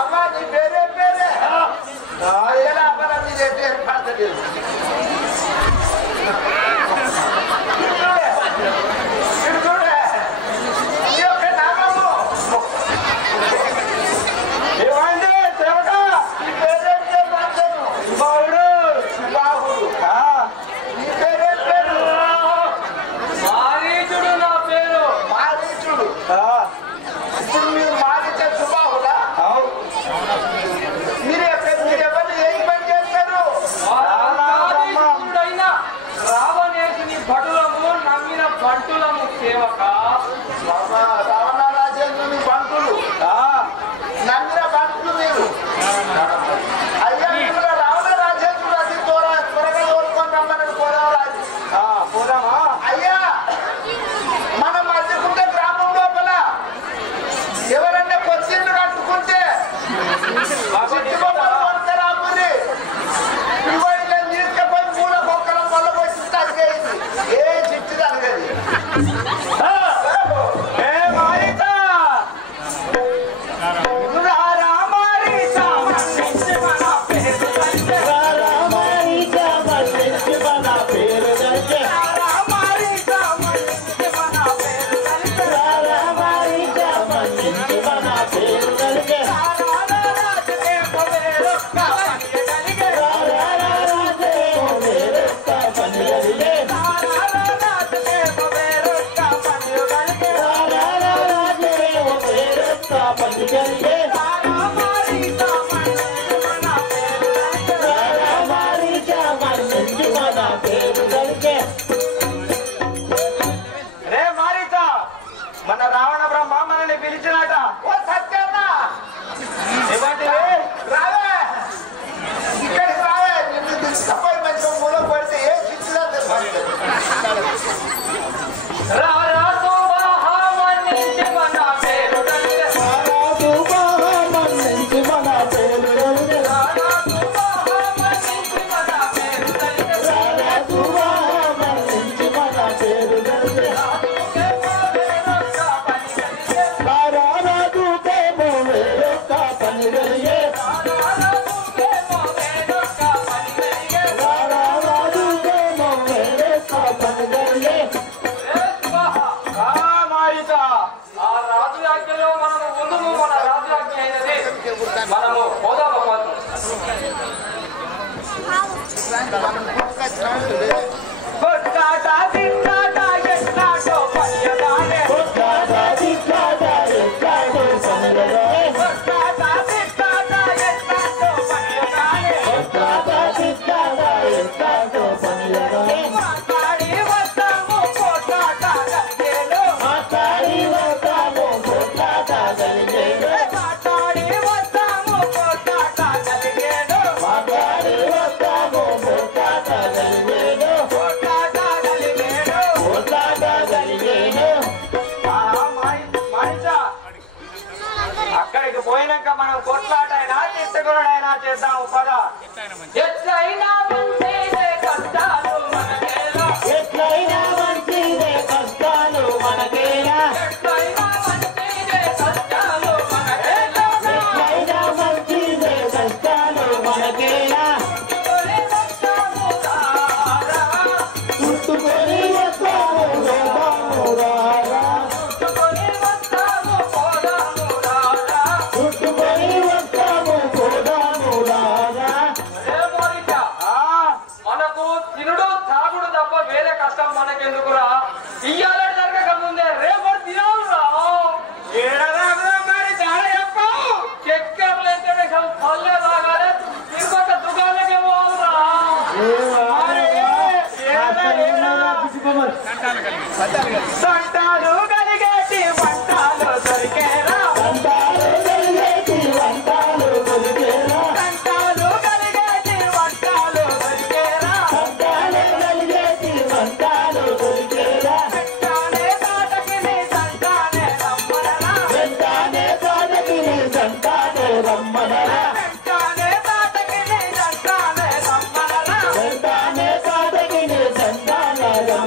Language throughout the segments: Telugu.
అమ్మా నీ పేరే పేరే ఎలా అమ్మా నీదే పడతలేదు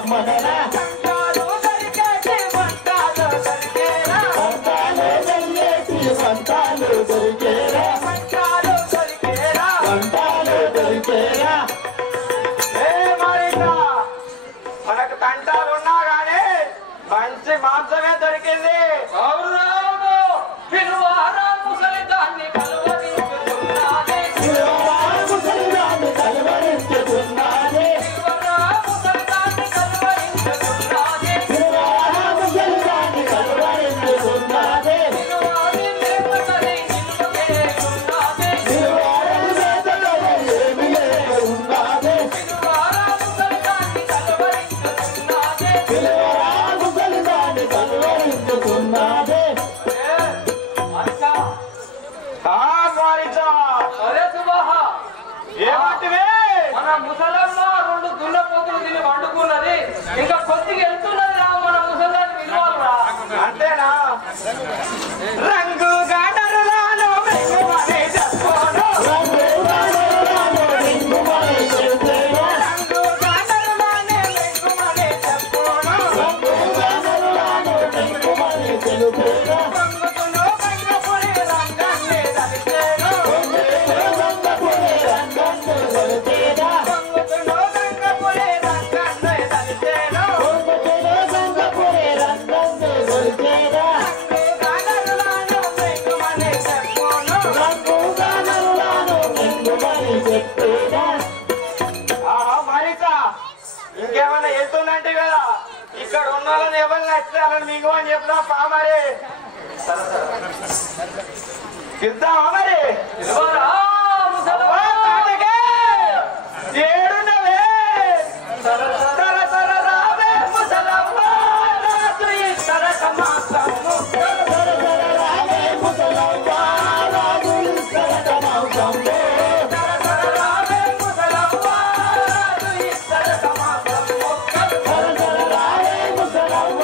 Manana ఏమంటివే? మన ముసలమ్మ 2 దున్నపోతులు తిని వండుకున్నది, ఇంకా కొద్దిగా వెళ్తున్నది రా. మన ముసలాన్ని విలువరా అంతేనా? రంగు గాడరులాను మెరుగుమనే చెప్పుకోను, రంగు గాడరులాను మెరుగుమనే చెప్పుకోను, రంగు గాడరులానే మెరుగుమనే చెప్పుకోను, రంగు గాడరులాను మెరుగుమనే చెప్పుకోను, రంగుతును రంగపురి రంగన్నే దలిచేను, రంగుతును రంగపురి దలిచేను, రంగుతును రంగపురి రంగన్నే దలిచేను, రంగుతును రంగపురి రంగన్నే దలిచేను, రంగు గాడరులాను మెరుగుమనే చెప్పుకోను, రంగు గాడరులాను మెరుగుమనే చెప్పుకోను. మారిక ఇంకేమన్నా వెళ్తుందంటే కదా, ఇక్కడ ఉన్న వాళ్ళని ఎవరిని నచ్చాలని మీకు అని చెప్తా మరి ఇద్దామా మరి విలువరా ముసలమ్మ. ఏడున్నవే తర తర రావే ముసలమ్మ, రాజు ఇస్తరక మాసమ్ము, తర తర రావే ముసలమ్మ, రాజు ఇస్తరక మాసమ్ము, తర తర రావే ముసలమ్మ, రాజు ఇస్తరక మాసమ్ము, తర తర రావే ముసలమ్మ,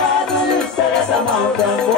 రాజు ఇస్తరక మాసమ్ము,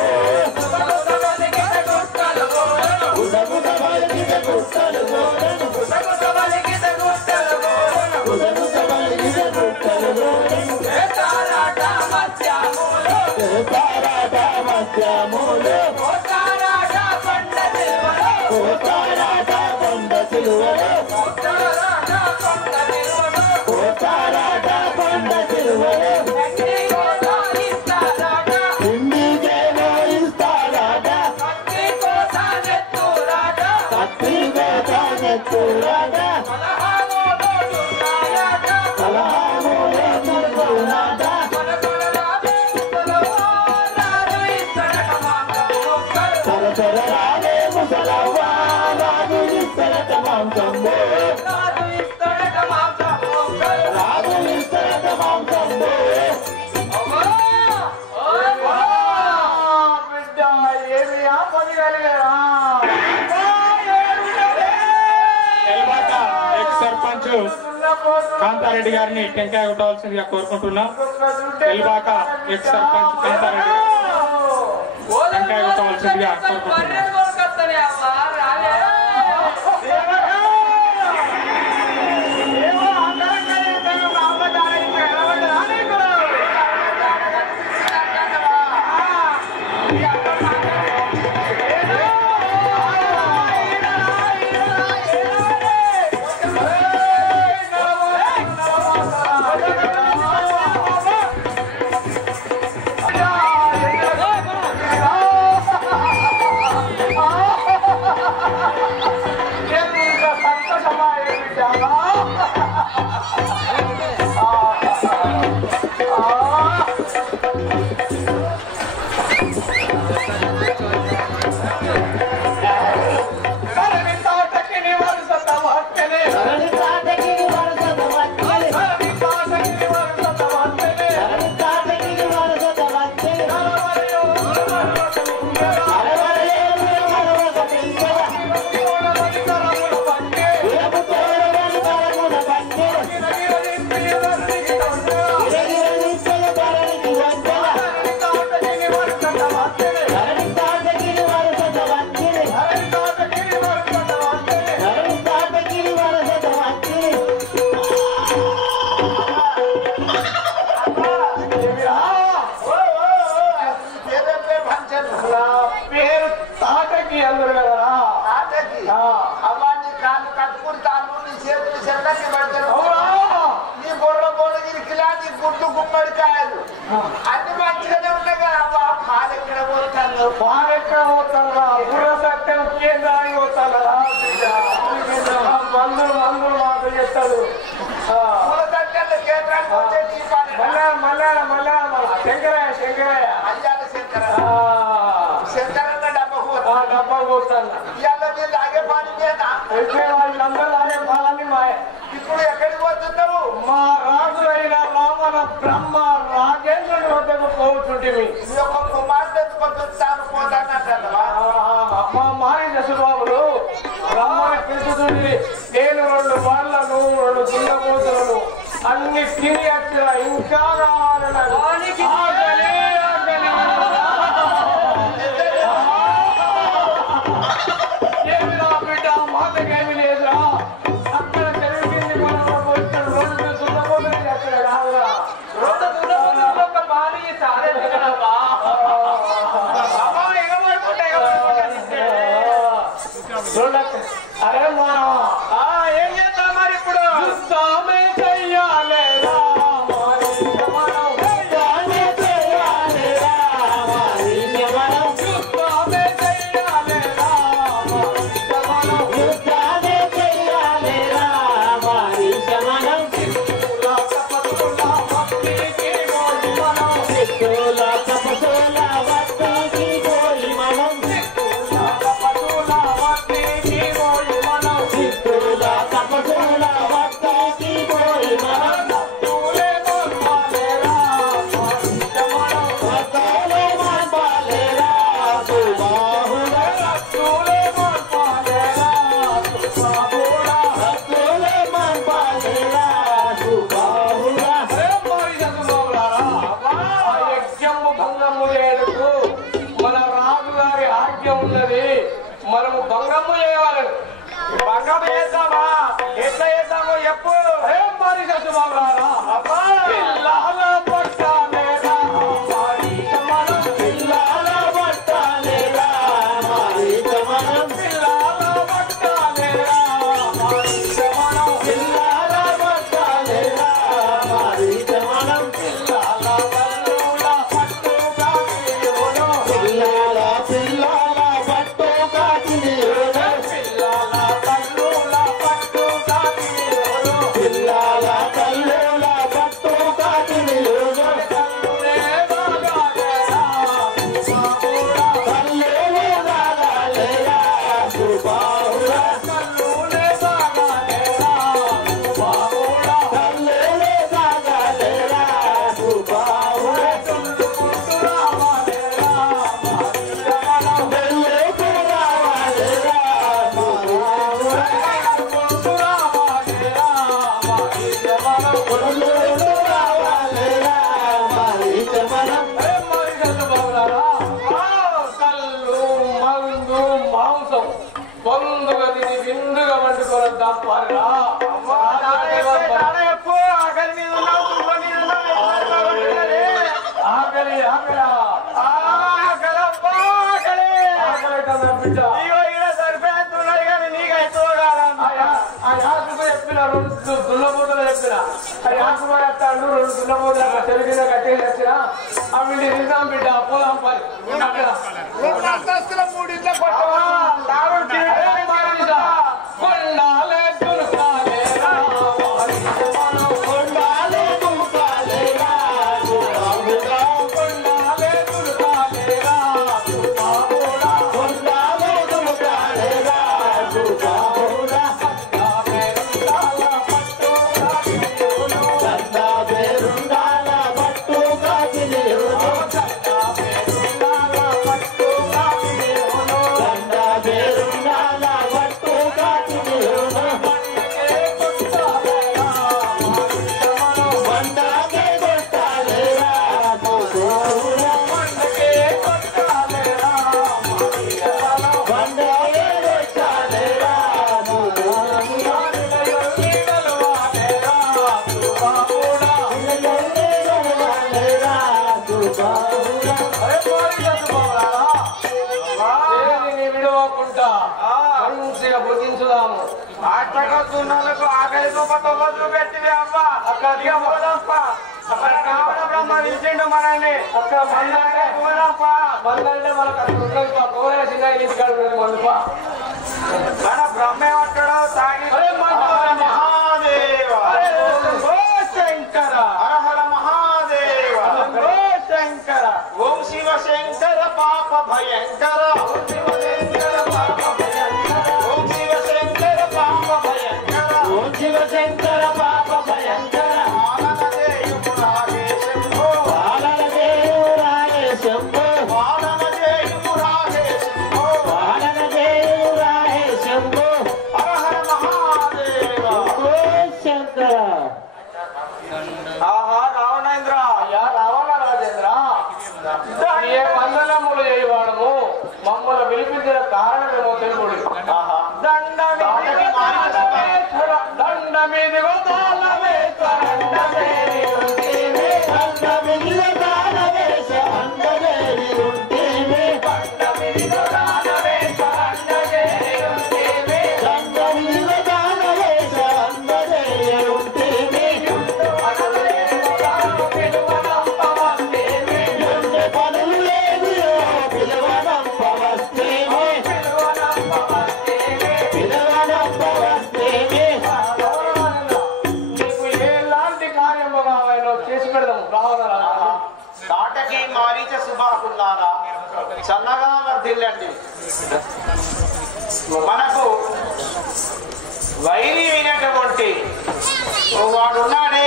కాంతారెడ్డి గారిని టెంకాయ కొట్టవలసిందిగా కోరుకుంటున్నాం. ఎల్బాక ఎక్స్ సర్పంచ్ కాంతారెడ్డి టెంకాయ కొట్టవలసిందిగా కోరుకుంటున్నాం. అన్ని మంచిగానే ఉన్నాయి కదా అవ్వ, పాలు ఎక్కడ పోతాను, పాలు ఎక్కడ పోతాను, బుర్ర సత్యం కేంద్రానికి పోతాను, మందులు మందులు మాకు చేస్తాడు. బుర్ర సత్యాలు కేంద్రానికి పోతే మళ్ళా శంకరయ్య శంకరయ్య అయ్యాల శంకర శంకరన్న డబ్బా పోతాను. ఇవాళ మీరు తాగే పాలు వాళ్ళందరూ తాగే పాలన్నీ మాయ. ఇప్పుడు ఎక్కడికి పోతున్నావు? మా రాజులైన రామన బ్రహ్మ రాజేంద్రుని వద్దకు పోతుంటే మీ యొక్క కుమార్తె పంపిస్తాను పోతానంటావా? మా మారి దశబాబులు బ్రహ్మని పిలుచుతుంది. నేను బాబులారా పిల్లల పట్టాలేరా మారీచ మనం పిల్లల పట్టాలేరా మారీచ మనం పిల్లల పట్టాలేరా మారీచ మనం పిల్లల పట్టాలేరా మారీచ మనం పిల్లల కల్లుల పట్టుగా తీరును పిల్లల పిల్లల పట్టుగా తీరును పిల్లల కల్లుల పట్టుగా తీరును పిల్లల కల్లుల పట్టుగా తీరును కల్లులే బాగాలేరా కల్లులే బాగాలేరా సుబాహురా కల్లులే బాగాలేరా సుబాహురా కల్లులే బాగాలేరా సుబాహురా తుల్లుకుంటూ రావాలేరా మారీచ మనం తుల్లుకుంటూ రావాలేరా సుబాహురా తుల్లుకుంటూ రావాలేరా మారీచ మనం తుల్లుకుంటూ రావాలేరా మారీచ మనం మారీచ బాబులారా కళ్ళు మందు మాంసం పొందుగా తిని విందుగా వండుకొని తప్పారా ఆకలి ఆకలి బిడ్డ చెప్పిన రెండు దున్నపోతలు చెప్పిన అది ఆకుమారి వస్తాడు రెండు దున్నపోతలు అక్కడ తెలిగిన కట్టేసి వచ్చిన ఆ వీళ్ళు తిందాం బిడ్డ పోదాం పని కొండాలే తునకాలేరా కొండాలే తునకాలేరా కొండాలే తునకాలేరా కొండాలే తునకాలేరా మంచిగా బుద్ధించుదాము ఆటకు ఆకలి పెట్టింది అమ్మ అక్కడ పోదప్ప అక్కడ రావణ బ్రహ్మ నిలిచిండు మనల్ని అక్కడ మందంటే పోదప్ప మందంటే మనకు అక్కడ పోలే చిన్న తీసుకాడు మందుపా మన బ్రహ్మ ఏమంటాడో తాగి మహాదేవ శంకర హర మహాదేవ శంకర ఓం శివ శంకర పాప భయంకర శంకర పాప భయంకర ఆహా రావణేంద్ర అయ్యా రావణ రాజేంద్ర ఏ వందనములు చేయవాడము మమ్మల్ని పిలిపించిన కారణమేమో తెలుగుడు దండ మీది నాటకి మారీచ సుబాహుల్లారా చల్లగా వర్ధిల్లండి. మనకు వైరి అయినటువంటి వాడున్నాడే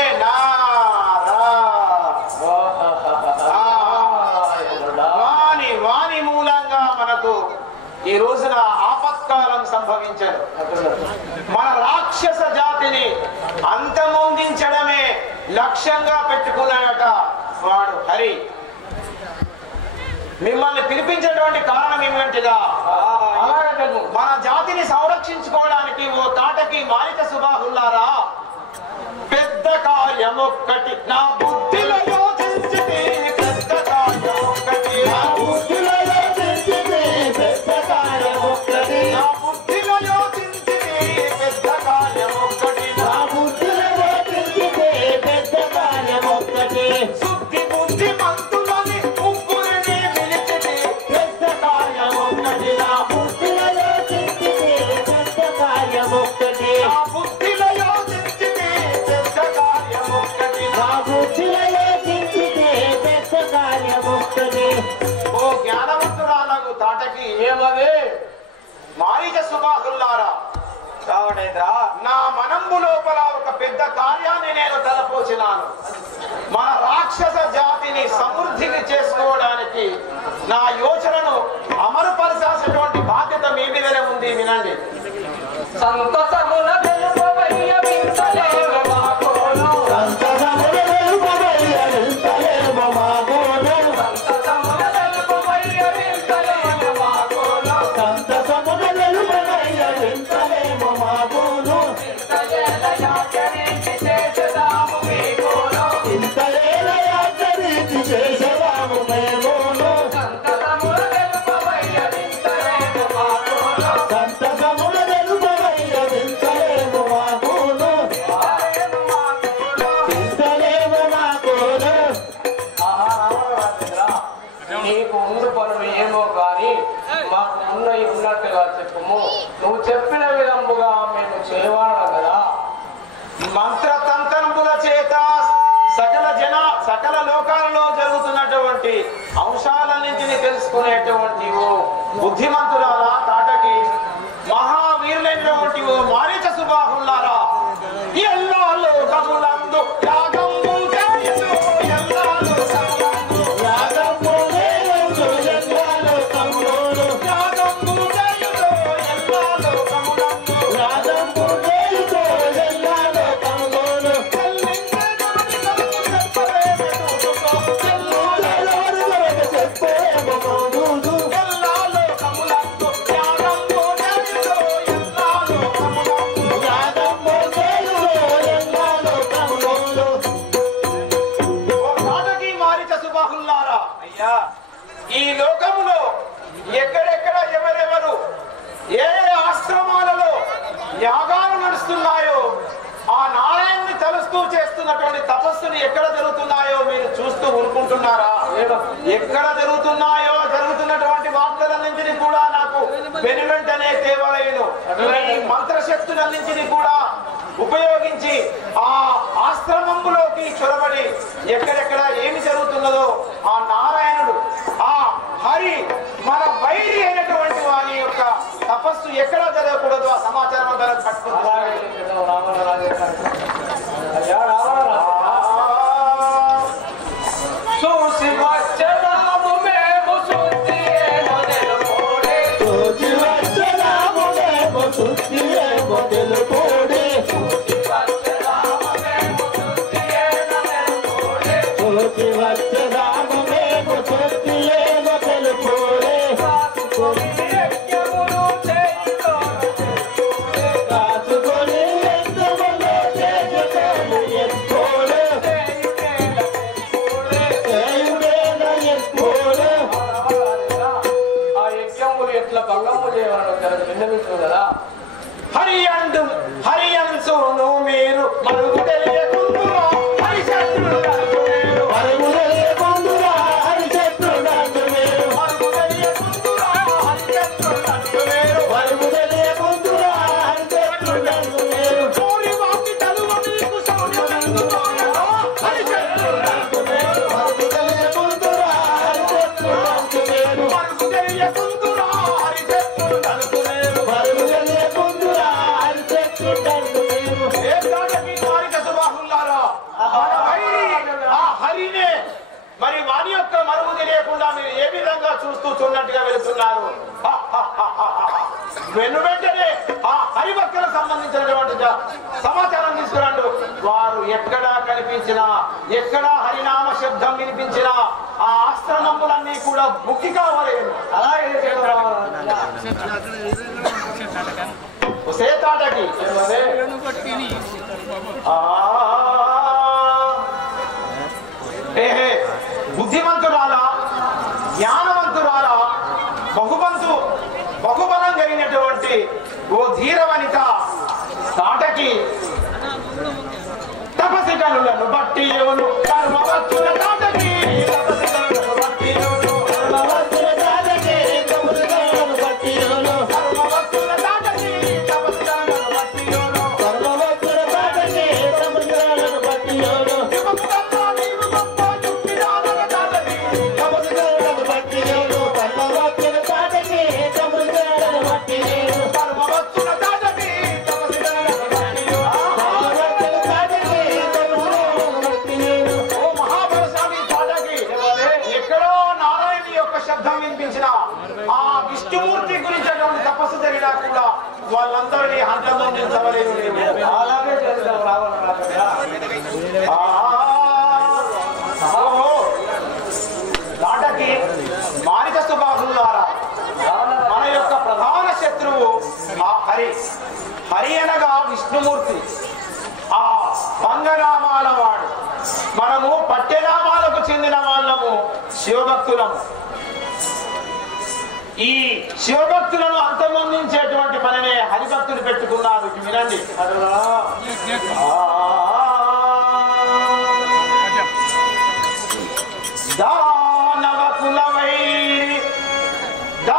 వాని మూలంగా మనకు ఈ రోజున ఆపత్కాలం సంభవించదు. మన రాక్షస జాతిని అంతమొందించడమే లక్ష్యంగా పెట్టుకున్నాడట వాడు హరి. మిమ్మల్ని పిలిపించేటువంటి కారణం ఏమిటంటేగా మన జాతిని సంరక్షించుకోవడానికి ఓ తాటకి మారిక సుబాహుల్లారా పెద్ద కార్యమొక్కటి నా బుద్ధిలో యోచించితే పెద్ద కార్యమొక్కటి నా బుద్ధిలో యోచించితే పెద్ద కార్యమొక్కటి నా బుద్ధిలో యోచించితే పెద్ద కార్యమొక్కటి నా బుద్ధిలో యోచించితే పెద్ద కార్యమొక్కటి శుద్ధి బుద్ధి మంతులని ముగ్గురిని పిలిచితే పెద్ద కార్యమొక్కటి నా బుద్ధిలో యోచించితే పెద్ద కార్యమొక్కటి నా బుద్ధిలో యోచించితే పెద్ద కార్యమొక్కటి నా బుద్ధిలో యోచించితే పెద్ద కార్యమొక్కటి ఓ జ్ఞానవంతురాలకు తాటకి ఏమది మారీచ సుబాహుల్లారా నా మనంబు లోపల ఒక పెద్ద కార్యాన్ని నేను తలపోచినాను మన రాక్షస జాతిని సమృద్ధిని చేసుకోవడానికి నా యోచనను అమలుపరచాల్సినటువంటి బాధ్యత మీ మీదనే ఉంది వినండి సంతసమున తెలుపవయ్య వింతలేవ మాకోను సంతసమున తెలుపవయ్య వింతలేవ మాకోను సంతసమున తెలుపవయ్య వింతలేవ మాకోను సంతసమున తెలుపవయ్య వింతలేవ మాకోను ఇంతయేల యాచరించి చేసెదాము మీకోను ఇంతలేల యాచరించి చేసెదాము మేమోను సంతసమున తెలుపవయ్య వింతలేవ మాకోను సంతసమున తెలుపవయ్య వింతలేవ మాకోను ఆరేను మాకోను వింతలేవ మాకోను నీకు ముందు పనులు ఏమో గాని మాకు ఉన్నవి ఉన్నట్టుగా చెప్పుము నువ్వు చెప్పిన విధముగా మేము చేయవాళ్ళం కదా మంత్రతంత్రముల చేత సకల లోకాలలో జరుగుతున్నటువంటి అంశాలన్నింటినీ తెలుసుకునేటువంటి ఓ బుద్ధిమంతులారా తాటకి మహావీరులైనటువంటి ఓ మారీచ సుబాహుల్లారా ఎల్లా లోకములందు యాగము చేయుచు ఎల్లా లోకములందు యాగము చేయుచు ఎల్లా లోకములందు యాగము చేయుచు ఎల్లా లోకములందు యాగము చేయుచు ఎల్లా లోకములందు చెల్లించేదాని కొరకు చెప్పలేము చెల్లాలోని కొరకు చెప్పలేము ఎల్లా లోకములందు యాగము చేయుచు ఎల్లా లోకములందు యాగము చేయుచు ఎల్లా లోకములందు ఓ తాటకి మారీచ సుబాహుల్లారా అయ్యా ఈ లోకములో ఎక్కడెక్కడ ఎవరెవరు ఏ ఆశ్రమాలలో యాగాలు నడుస్తున్నాయో ఆ నారాయణ్ణి తలుస్తూ చేస్తున్నటువంటి తపస్సులు ఎక్కడ జరుగుతున్నాయో మీరు చూస్తూ ఊరుకుంటున్నారా ఎక్కడ జరుగుతున్నటువంటి వార్తలన్నింటినీ కూడా నాకు వెనువెంటనే తేవలేను ఈ మంత్రశక్తులన్నింటినీ కూడా ఉపయోగించి ఆ ఆశ్రమంలోకి చొరబడి ఎక్కడెక్కడ ఏమి జరుగుతున్నదో ఆ నారాయణుడు ఆ హరి మన వైరి అయినటువంటి వాని యొక్క తపస్సు ఎక్కడ జరగకూడదు ఆ సమాచారం అంతా పట్టుకుంటున్నారు చూసి వచ్చదాము మేము శుద్ధియేమో తెలుపోడే చూసి వచ్చదాము మేము శుద్ధియేమో తెలుపోడే యజ్ఞములు చేయుటో కాచుకొని యజ్ఞములో చేయుటోలు ఎత్తుకోలు చేయుటేల ఎత్తుకోలు ఆ యజ్ఞములు ఎట్లా భంగము చేయాలని విన్నవించు కదా హరియంసును మీరు మరుగు తెలియకుందురా హరిశత్రుడందు మీరు మరుగు తెలియకుందురా హరిశత్రుడందు మీరు మరుగు తెలియకుందురా హరిశత్రుడందు మీరు మరుగు తెలియకుందురా హరిశత్రుడందు మీరు కోరి వాకి తలువ మీకు సౌర్యమందు హరిశత్రుడందు మీరు మరుగు తెలియకుందురా హరిశత్రుడందు మీరు మరుగు తెలియకుందురా హరిశత్రుడందు మీరు మరుగు తెలియకుందురా హరిశత్రుడందు మీరు ఏ తాటకి మారీచ సుబాహుల్లారా ఆ హరినే మరి వాని యొక్క మరుగు తెలియకుండా మీరు ఏ విధంగా చూస్తూ చూడనట్టుగా వెళుతున్నారు వెనువెంటనే ఆ హరిభక్తులకు సంబంధించినటువంటి సమాచారం తీసుకురండు వారు ఎక్కడా కనిపించినా ఎక్కడా హరినామ శబ్దం వినిపించినా ఆ ఆశ్రమములన్నీ కూడా బుక్కి కావలేదు అలాగే సేతాటకి జ్ఞానవంతురాల బహుబలం కలిగినటువంటి ఓ ధీరవనిత తాటకి తపసికలను బట్టి కర్మవత్తుల తాటకి తపసికలను బట్టి కర్మవత్తుల తాటకి తపసికలను బట్టి కర్మవత్తుల తాటకి తపసికలను బట్టి కర్మవత్తుల తాటకి తపసికలను బట్టి ఆ విష్ణుమూర్తి గురించి అటువంటి తపస్సు జరిగినా కూడా వాళ్ళందరినీ హంటలో నిలిచవలేదు. అలాగే చేద్దాం రావణ నాటకి మానిక సుబాహులారా మన యొక్క ప్రధాన శత్రువు ఆ హరి అనగా విష్ణుమూర్తి. ఆ పంగనామాల వాడు. మనము పట్టెనామాలకు చెందిన వాళ్ళము శివభక్తులము. ఈ శివభక్తులను అంతమొందించేటువంటి పనినే హరిభక్తులు పెట్టుకున్నారు. వినండి.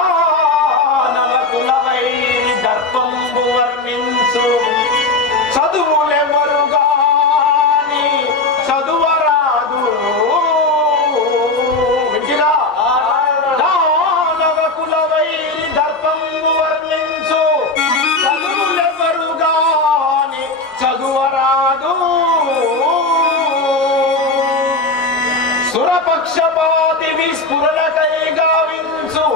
దానవ కులవై దర్పంబు వర్ణించు చదువులెవరుగాని చదువరాదు. వింటిరా? దానవ కులవై దర్పంబు వర్ణించు చదువులెవరుగాని చదువరాదు. సురపక్షపాతి విస్ఫురణకై గావించు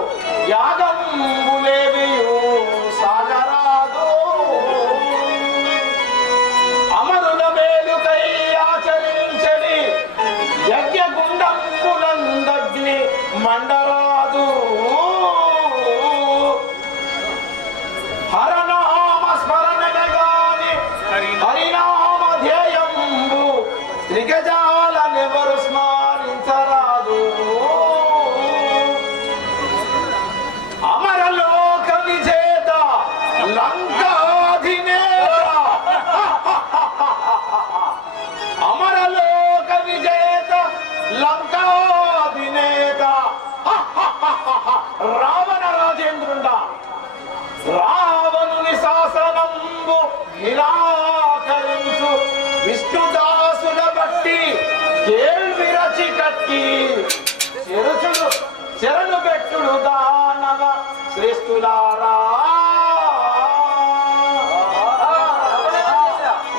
యాగంబులేవియు సాగరాదు. అమరుల మేలుకై ఆచరించని యజ్ఞగుండంబులందగ్ని మండరాదు. హరనామ స్మరణగాని హరినామ ధ్యేయంబు త్రిగజాలనెవరు స్మరించరాదు. అమరలోక విజేత లంకాధినేత అమరలోక విజేత లంకాధినేత రావణ రాజేంద్రుండా రావణుని శాసనంబు నిరాకరించు విష్ణుదాసుల బట్టి కేల్విరచి కట్టి శరణు పెట్టుడు దానవ శ్రేష్ఠులారా.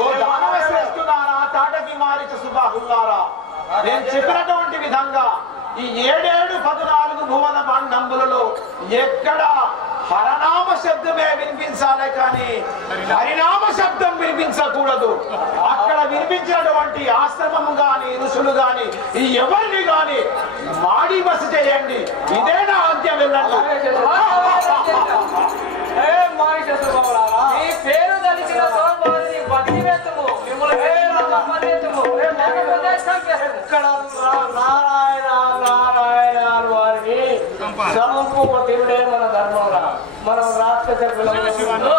ఓ దానవ శ్రేష్ఠులారా, తాటకి మారిచ సుబాహులారా, నేను చెప్పినటువంటి విధంగా ఈ 714 భువన మండంబులలో ఎక్కడ హరనామ శబ్దమే వినిపించాలి కానీ హరినామ శబ్దం వినిపించకూడదు. అక్కడ వినిపించినటువంటి ఆశ్రమము గాని ఋషులు గాని ఎవరిని గాని మాడి బస చేయండి. ఇదే నా ఆజ్ఞ. వెళ్ళండి. పేరు తెలిసిన బట్టి వేతము ఇక్కడ నారాయణ నారాయణ వారిని సంపు తిరుడే మన ధర్మంగా మనం రాక్షస కరుణంబులు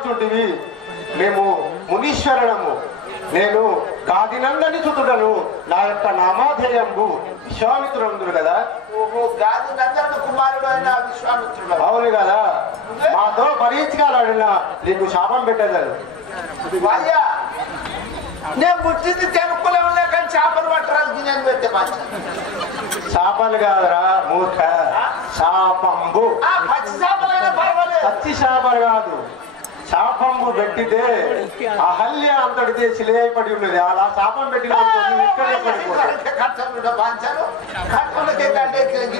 మాట్లాడుచుంటివి. మేము మునీశ్వరులము. నేను గాదినందని చుతుడను. నా యొక్క నామాధేయంబు విశ్వామిత్రుడు కదా. ఓహో, గాదినందన కుమారుడు అయిన విశ్వామిత్రుడు. అవును కదా. మాతో పరీక్షకాలాడిన నీకు శాపం పెట్టేదారు. అయ్యా, నేను పుట్టింది తెనుకులే ఉన్నా కానీ చేపలు పట్టడానికి నేను పెట్టే మంచి. శాపాలు కాదురా మూర్ఖ, శాపంబు. పచ్చి చేపలైనా పర్వాలేదు. పచ్చి శాపాలు కాదు, శాపంబు పెట్టితే అహల్య అంతటితే శిలయపడి ఉన్నది. అలా శాపం పెట్టిన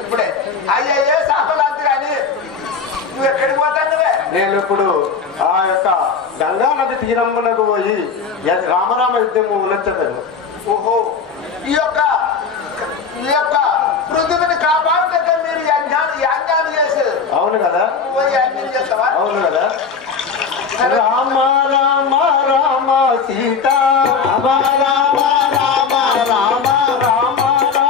ఇప్పుడే అయ్యా ఏ చేపలు అంత కానీ నువ్వు ఎక్కడికి పోతాను? నేను ఇప్పుడు ఆ యొక్క గంగా నది తీరమునకు పోయి రామరామ యుద్ధము నచ్చదను. ఓహో, ఈ యొక్క పృథువిని కాపాడుతుంటే మీరు యాజ్ఞాలు చేసేది. అవును కదా. పోయి యాజ్ఞలు చేస్తావా? అవును కదా. రామ రామ రామ సీత, రామ రామ రామ రామ రామ రామ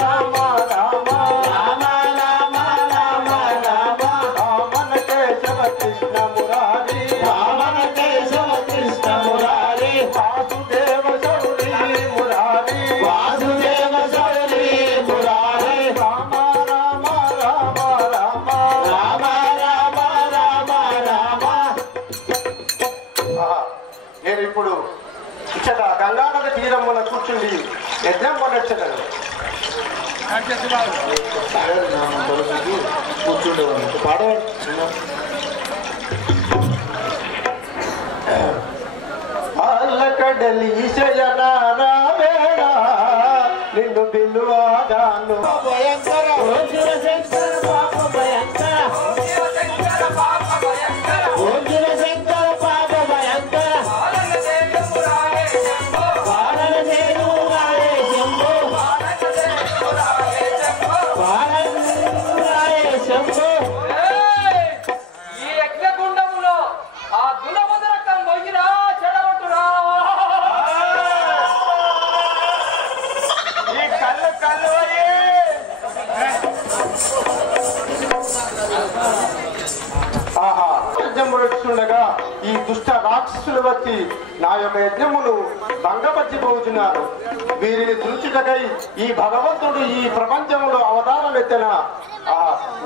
రామ రామ రామ రామ రామ రామ రామన కేశవ కృష్ణ మురారి, రామన కేశవ కృష్ణ మురారి, వాసుదేవ శౌరి మురారి, వాసుదేవ శౌరి మురారి, రామ రామ రామ రామ రామ రామ రామ రామ. నేను ఇప్పుడు ఇచ్చట గంగానది తీరమున కూర్చుండి యజ్ఞం కొనొచ్చగలను. కూర్చుండేవాడు పాడవాడు. అల్లకడలి శయనారావేణ నిన్ను పిలువాగాను. భయంకర శంకర పాప భయంకర, శంకర పాప భయంకర, శంకర పాప భయంకర, ఈ యజ్ఞగుండములో ఆ దున్నపోత రక్తం మొయ్యిరా చెడగొట్టురా. ఈ కళ్ళు ఆహా, యజ్ఞం నడుస్తుండగా ఈ దుష్ట రాక్షసులు వచ్చి నా యొక్క యజ్ఞమును భంగపరిచిపోతున్నారు. వీరిని తుంచుటకై ఈ భగవంతుడు ఈ ప్రపంచంలో అవతారం ఎత్తిన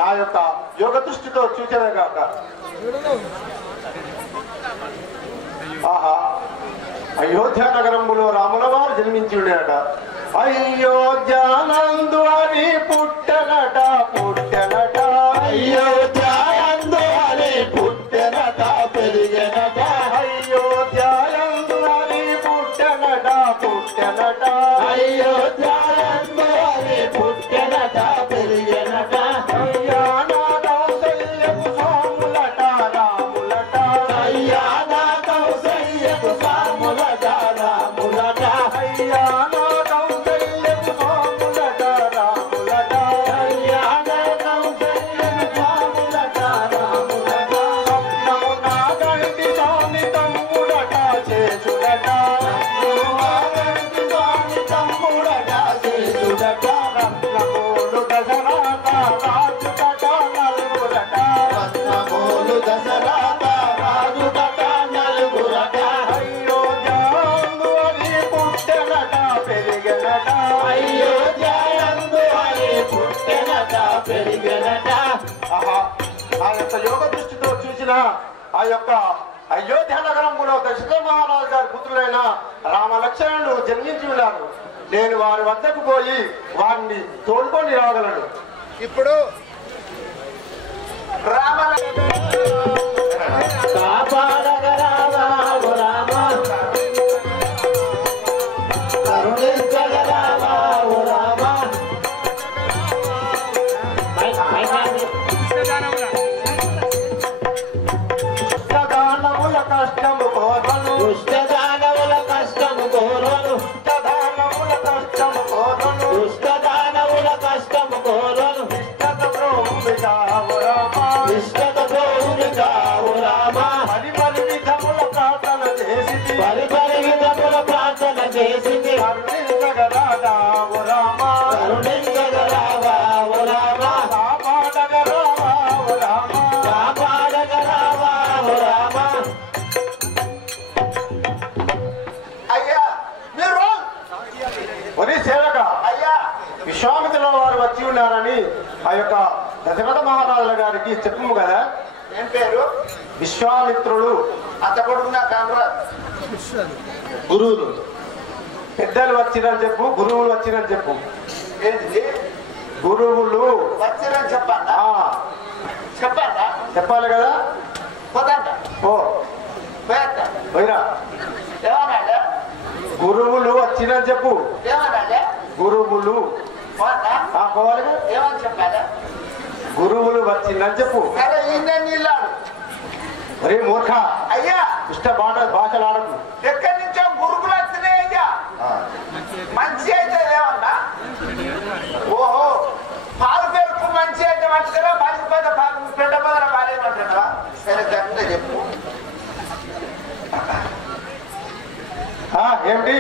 నా యొక్క యోగ దృష్టితో చూచెదగాక. ఆహా, అయోధ్య నగరములో రాముల వారు జన్మించి ఉండేట. అయోధ్యానందు అని పుట్టనట పుట్టనట, అయోధ్యానందు అని పుట్టనట పెరిగనట, అయోధ్యానందు అని పుట్టనట పుట్టనట, అయోధ్యానందు అని పుట్టనట పెరిగనట, అయ్యానా కౌసల్యపు సాములట రాములట, అయ్యానా కౌసల్యపు సాములట రాములట, అయ్యానా కౌసల్యపు సాములట రాములట, అయ్యానా కౌసల్యపు సాములట రాములట, స్వప్నము నాగంటి స్వామి తమ్ముడట చేసుడట, నాగంటి స్వామి తమ్ముడట చేసుడట, రత్నమూలు దశరథ రాజుడట నలుగురట, రత్నమూలు దశరథ రాజుడట నలుగురట, అయోధ్యాందు అని పుట్టెనట పెరిగెనట, అయోధ్యాందు అని పుట్టెనట పెరిగెనట. ఆహా, ఆ యొక్క యోగ దృష్టితో చూసిన ఆ యొక్క అయోధ్య నగరంలో దశరథ మహారాజు గారి పుత్రులైన రామలక్ష్మణులు జన్మించి ఉన్నారు. నేను వారి వద్దకు పోయి వారిని తోడుకొని రాగలను. ఇప్పుడు రామ దానముల కష్టము కోరను, దుష్టదానవుల కష్టము కోరను, దానముల కష్టము కోరను, దుష్టదానవుల కష్టము కోరను, ఇష్టత ప్రోమి కావు రామ, ఇష్టత ప్రోమి కావు రామ, పది పది విధముల ప్రార్థన చేసి పరిపరి విధముల ప్రార్థన చేసింది, కరుణించగరావు రామ, కరుణించగరావావు రామ, కాపాడగరావు రామ, కాపాడగరావావు రామ, ఆ యొక్క దశరథ మహారాజుల గారికి చెప్పము కదా. ఏం పేరు? విశ్వామిత్రుడు. అంత కొడుకు నా కామరాజ్. గురువులు పెద్దలు వచ్చిరని చెప్పు, గురువులు వచ్చిరని చెప్పు. ఏంటిది? గురువులు వచ్చిరని చెప్పాలా? చెప్పాలా? చెప్పాలి కదా. పోతాంట ఓ పోయేస్తా. పోయిరా. ఏమన్నాడే? గురువులు వచ్చిరని చెప్పు. ఏమన్నాడే? గురువులు పోతా పోవాలి కదా. ఏమని చెప్పాలా? గురువులు వచ్చిందని చెప్పు. సరే ఈయన నీళ్ళాడు. అరే మూర్ఖ, అయ్యా ఇష్ట భాషలు ఆడకు. ఎక్కడి నుంచో గురుకులు వచ్చినాయి అయ్యా. మంచి అయితే ఏమన్నా? ఓహో పాలు పెరుకు మంచి అయితే మంచిగా పది పెద్ద పెద్ద పదర బాగాలేమంటున్నావా? సరే గట్ల చెప్పు. ఏమిటి?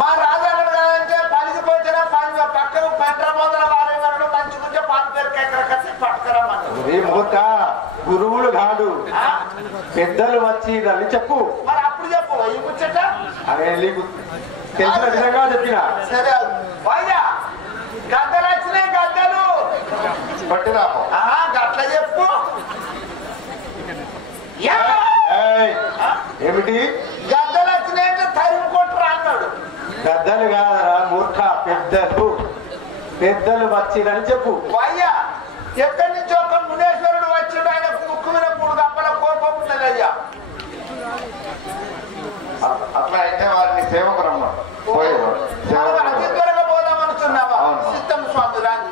మా రాజాడు కదంటే పలిసిపోతేనే పక్కకు పంట మొదల వారేమన్నాడు. మంచి కొంచెం పాలు పెరుకు ఎక్కడ కట్టి పట్టుకురమ్మన్నాడు. అరే మూర్ఖ, గురువులు కాదు పెద్దలు వచ్చిరని చెప్పు. మరి అప్పుడు చెప్పు ఈ ముచ్చట. అరే నీకు తెలిసిన విధంగా చెప్పిన. సరే అయ్యా గద్దలు వచ్చినాయి. గద్దలు పట్టినా గట్ల చెప్పు. ఏమిటి? గద్దలు వచ్చినాయంటే తరిమి కొట్టురా అన్నాడు. గద్దలు కాదరా మూర్ఖ, పెద్దలు. పెద్దలు వచ్చిరని చెప్పు. అయ్యా ఎక్కడి నుంచి ఒక మునేశ్వరుడు వచ్చాడు. ఆయన ముక్కు మీద 3 గంపల కోపం ఉన్నది అయ్యా. అట్లా అయితే వారిని సేవకు రమ్మను. అతి త్వరగా పోదామనుకున్నావా? సిద్ధం స్వామి రాని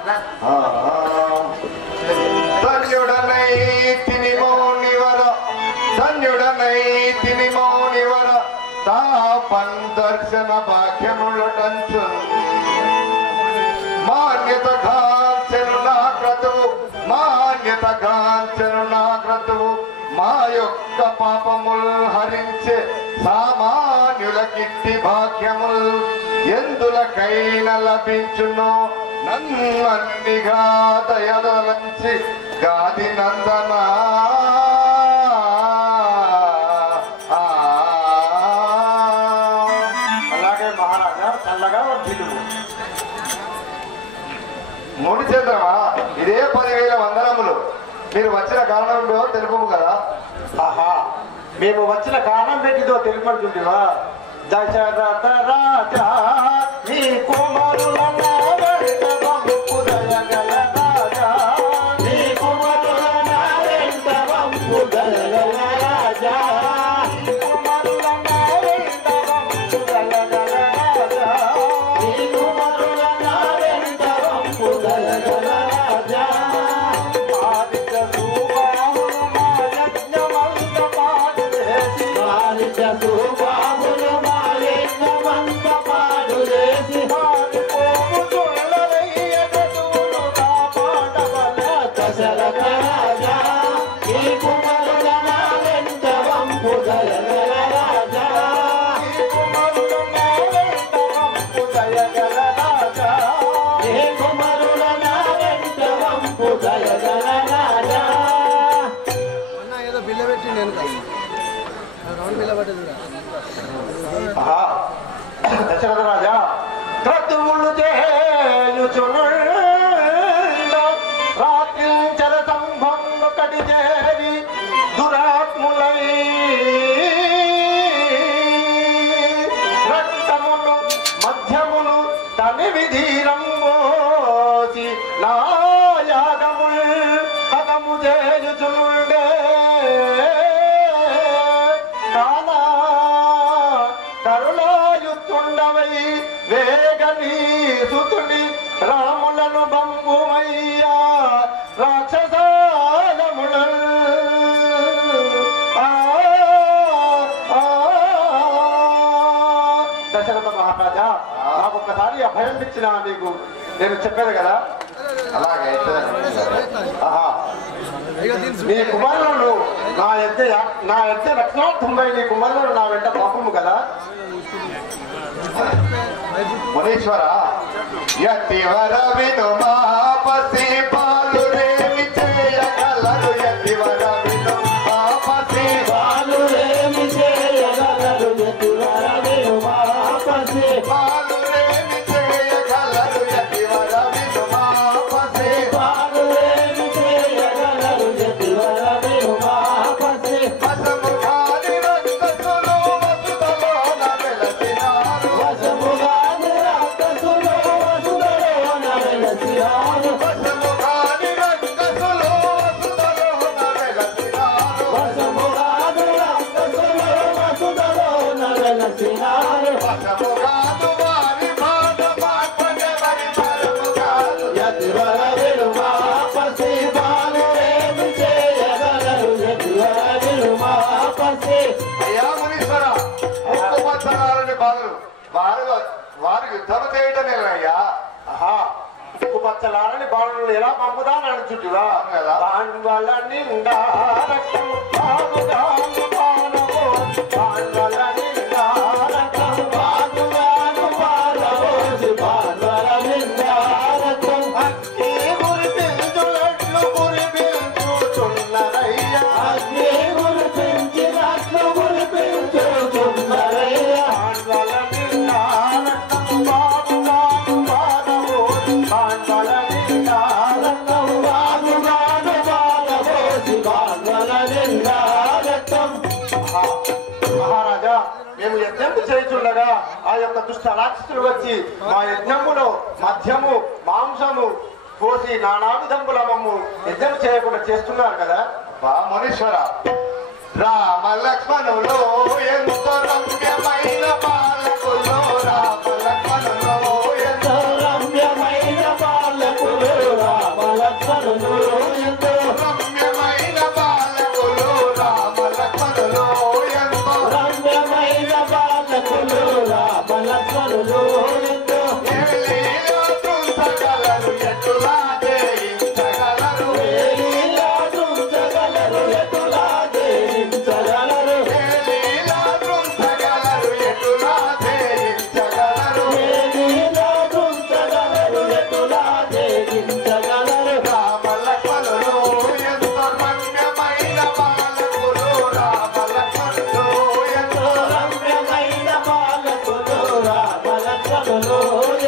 ధన్యుడనై తిని మౌనివర, ధన్యుడనై తిని మౌనివర, తాపన్ దర్శన భాగ్యములటంచు మాన్యత గాంచెను నా క్రతువు, మాన్యత గాంచెను నా క్రతువు, మా యొక్క పాపముల్ హరించే సామాన్యుల కిట్టి భాగ్యముల్ ఎందులకైనా లభించును. నన్నన్నిగా దయదలంచి గాది నందనా. అలాగే మహారాజా చల్లగా వర్ధిల్లు. ముడి చంద్రమా, ఇదే 10,000 వందనములు. మీరు వచ్చిన కారణం ఏంటో తెలుపు కదా. ఆహా, మేము వచ్చిన కారణం పెట్టిదో తెలుపడుతుంటివా? దశరథ రాజా నీ కుమారుల నావెంట వంపు దయగల రాజా, నీ కుమారుల నావెంట వంపు దయగల రాజా, నీ కుమారుల నావెంట వంపు దయగల రాజా, నీ కుమారుల నావెంట వంపు దయగల రాజా. ఆదిత్య సుబాహులు మా యజ్ఞమంత పాడు చేసి, ఆదిత్య సుబాహులు మా యజ్ఞమంత పాడు చేసి, పాడిపోవుచున్నవయ్య గతువులు కాపాడవల దశరథ రాజా, ఈ కుమారుల నా వెంట వంపు దయగల రాజా, ఈ కుమారుల నా వెంట వంపు దయగల రాజా, ఈ కుమారుల నా వెంట వంపు దయగల రాజా. ఏదో బిల్ల పెట్టి నేను రౌండ్ బిల్ల పట్టేది. దశరథ రాజా క్రతువులు చేయుచునుండ రాత్రించల సంభంగు కడి చేరి దురాత్ములై రక్తమును మధ్యమును తని విధీరంబోసి నా యాగముల్ హతము చేయుచునుండే కానా కరుణాయుతుండవై వేగని సుతుని రాములను బంపుమయ్యా రాక్షసాలముల. దశరథ మహారాజా, నాకు ఒక్కసారి అభయం ఇచ్చిన నీకు నేను చెప్పాను కదా. అలాగే ఆహా, నీ కుమారులను నా ఎద్ద రక్షణార్థమై నీ కుమారులను నా వెంట పాపము కదా. మునీశ్వర యతివర విను మాపసి పాలురేమి చేయగలరు, యతివర విను మాపసి పాలురేమి చేయగలరు, యతివర విను మాపసి పాలురేమి చేయగలరు, యతివర విను మాపసి వారు యుద్ధం చేయటమేనయ్యా. ఆహా పచ్చలారని బాణులు ఎలా పంపుదాని అనుచుంటివా బాణువల నిండా రక్తం బాగుదాను బాణము బాణువల నిండా రక్తం బాగుదాను బాణము బాణువల నిండా రక్తం అగ్ని గురిపించులట్లు గురిపించుచున్నరయ్యా అగ్ని గురిపించినట్లు గురిపించుచున్నరయ్యా బాణువల నిండా రక్తం బాగుదాను బాణము బాణువల నిండా రక్తం బాగుదాను బాణము బాణువల నిండా రక్తం. మహారాజా మేము యజ్ఞం చేయుచుండగా ఆ యొక్క దుష్ట రాక్షసులు వచ్చి మా యజ్ఞములో మద్యము మాంసము కోసి నానా విధముల మమ్ము యజ్ఞం చేయకుండా చేస్తున్నారు కదా. మునీశ్వర రామ లక్ష్మణులు ఎంతో రమ్యమైన బాలకులు రామ లక్ష్మణులు ఎంతో రమ్యమైన బాలకులు రామ లక్ష్మణులు ఎంతో రమ్యమైన బాలకులు రామ లక్ష్మణులు ఎంతో రమ్యమైన బాలకులు రామ లక్ష్మణులు ఎంతో ఏలీలో తుంచగలరు ఎటులా జయించగలరు ఏలీలా తుంచగలరు ఎటులా జయించగలరు ఏలీలో తుంచగలరు ఎటులా జయించగలరు ఏలీలా తుంచగలరు ఎటులా జయించగలరు రామ లక్ష్మణులు ఎంతో రమ్యమైన బాలకులు రామ లక్ష్మణులు ఎంతో రమ్యమైన బాలకులు రామ లక్ష్మణులు